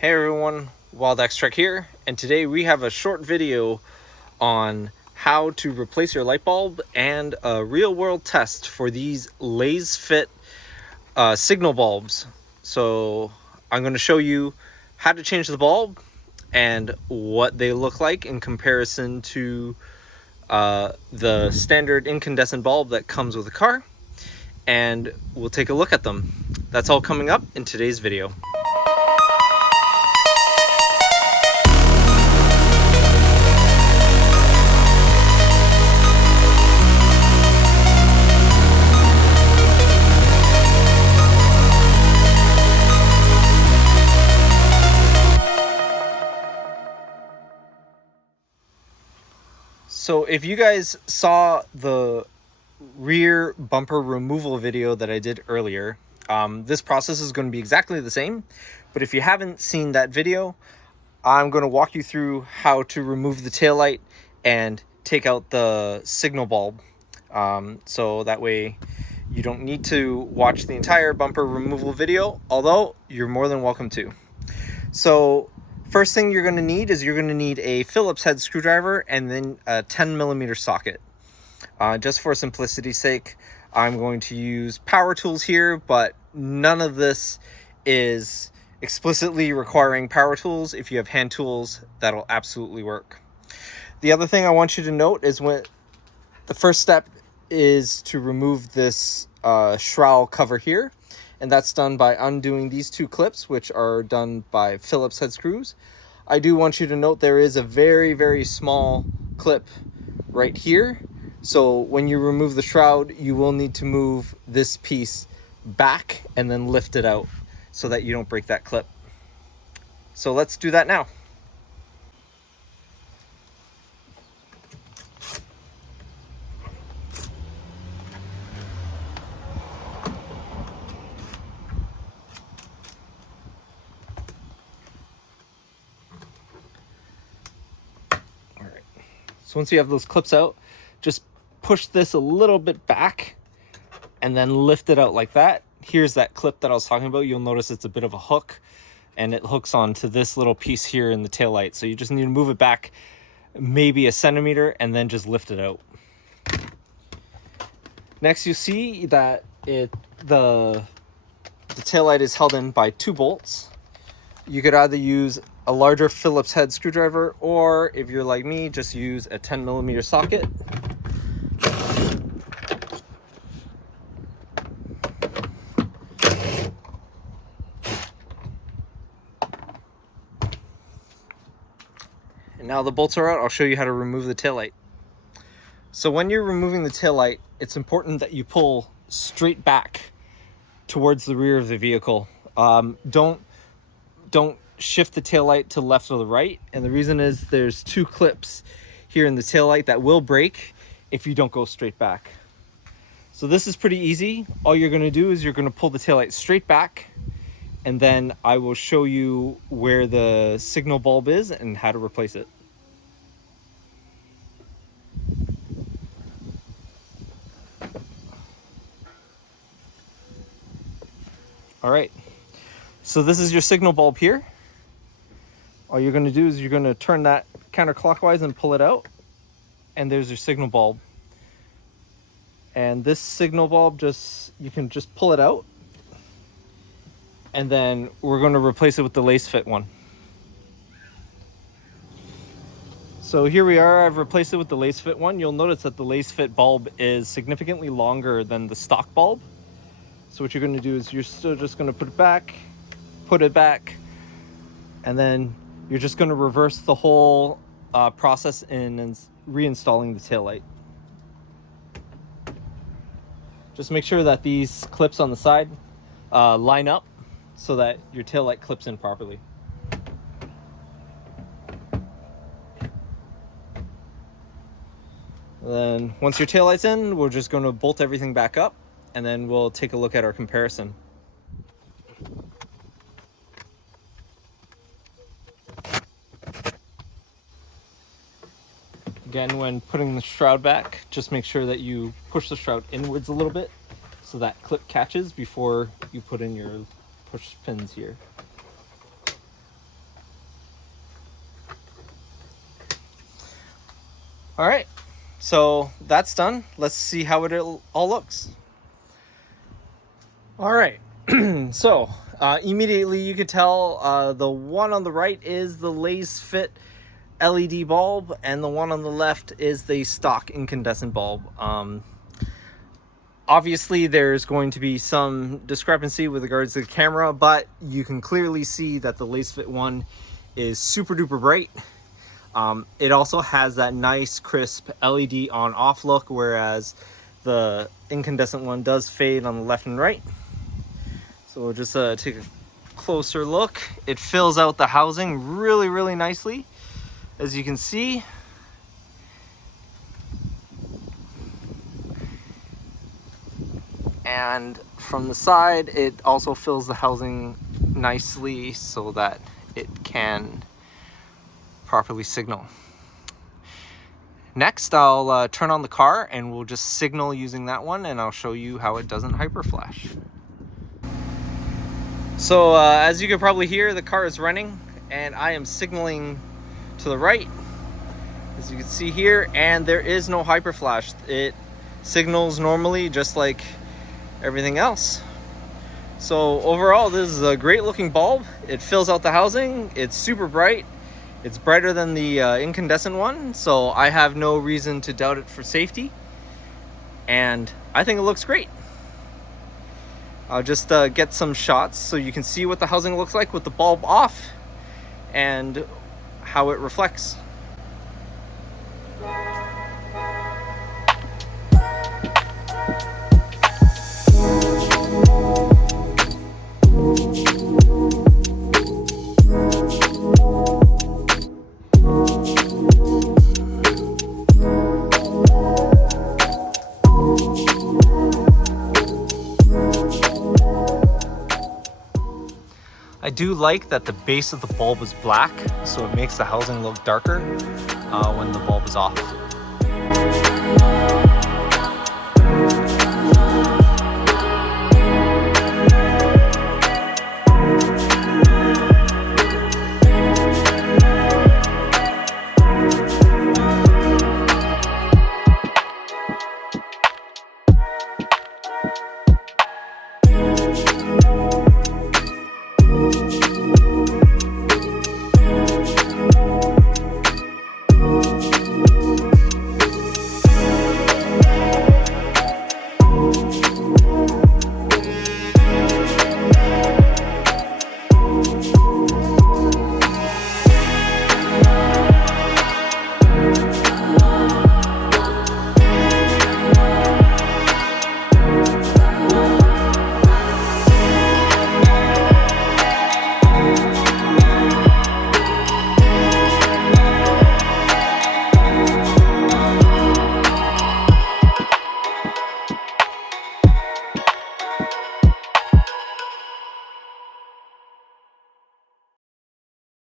Hey everyone, Crosstrek here, and today we have a short video on how to replace your light bulb and a real-world test for these LASFIT signal bulbs. So I'm going to show you how to change the bulb and what they look like in comparison to the standard incandescent bulb that comes with the car, and we'll take a look at them. That's all coming up in today's video. So if you guys saw the rear bumper removal video that I did earlier, this process is going to be exactly the same. But if you haven't seen that video, I'm going to walk you through how to remove the taillight and take out the signal bulb. So that way you don't need to watch the entire bumper removal video, although you're more than welcome to. So first thing you're going to need is a Phillips head screwdriver and then a 10mm socket. Just for simplicity's sake, I'm going to use power tools here, but none of this is explicitly requiring power tools. If you have hand tools, that'll absolutely work. The other thing I want you to note is when the first step is to remove this shroud cover here. And that's done by undoing these two clips, which are done by Phillips head screws. I do want you to note there is a very, very small clip right here. So when you remove the shroud, you will need to move this piece back and then lift it out so that you don't break that clip. So let's do that now. So once you have those clips out, just push this a little bit back and then lift it out like that. Here's that clip that I was talking about. You'll notice it's a bit of a hook and it hooks onto this little piece here in the taillight. So you just need to move it back maybe a centimeter and then just lift it out. Next, you see that the taillight is held in by 2 bolts. You could either use a larger Phillips head screwdriver, or if you're like me, just use a 10mm socket. And now the bolts are out, I'll show you how to remove the taillight. So when you're removing the taillight, it's important that you pull straight back towards the rear of the vehicle. Don't shift the taillight to the left or the right. And the reason is there's 2 clips here in the taillight that will break if you don't go straight back. So this is pretty easy. All you're going to do is you're going to pull the taillight straight back, and then I will show you where the signal bulb is and how to replace it. All right, so this is your signal bulb here. All you're going to do is you're going to turn that counterclockwise and pull it out, and there's your signal bulb. And this signal bulb, you can just pull it out, and then we're going to replace it with the LASFIT one. So here we are, I've replaced it with the LASFIT one. You'll notice that the LASFIT bulb is significantly longer than the stock bulb. So what you're going to do is you're still just going to put it back, and then you're just going to reverse the whole process in reinstalling the taillight. Just make sure that these clips on the side line up so that your taillight clips in properly. And then once your taillight's in, we're just going to bolt everything back up, and then we'll take a look at our comparison. Again, when putting the shroud back, just make sure that you push the shroud inwards a little bit so that clip catches before you put in your push pins here. All right, so that's done. Let's see how it all looks. All right, so immediately you could tell the one on the right is the LASFIT LED bulb, and the one on the left is the stock incandescent bulb. Obviously there's going to be some discrepancy with regards to the camera, but you can clearly see that the LASFIT one is super duper bright. It also has that nice crisp LED on off look, whereas the incandescent one does fade on the left and right. So we'll just take a closer look. It fills out the housing really nicely, as you can see. And from the side, it also fills the housing nicely so that it can properly signal. Next, I'll turn on the car and we'll just signal using that one, and I'll show you how it doesn't hyperflash. So as you can probably hear, the car is running and I am signaling to the right, as you can see here, and there is no hyperflash. It signals normally just like everything else. So overall, this is a great looking bulb. It fills out the housing. It's super bright. It's brighter than the incandescent one, so I have no reason to doubt it for safety, and I think it looks great. I'll just get some shots so you can see what the housing looks like with the bulb off and how it reflects. I do like that the base of the bulb is black, so it makes the housing look darker when the bulb is off.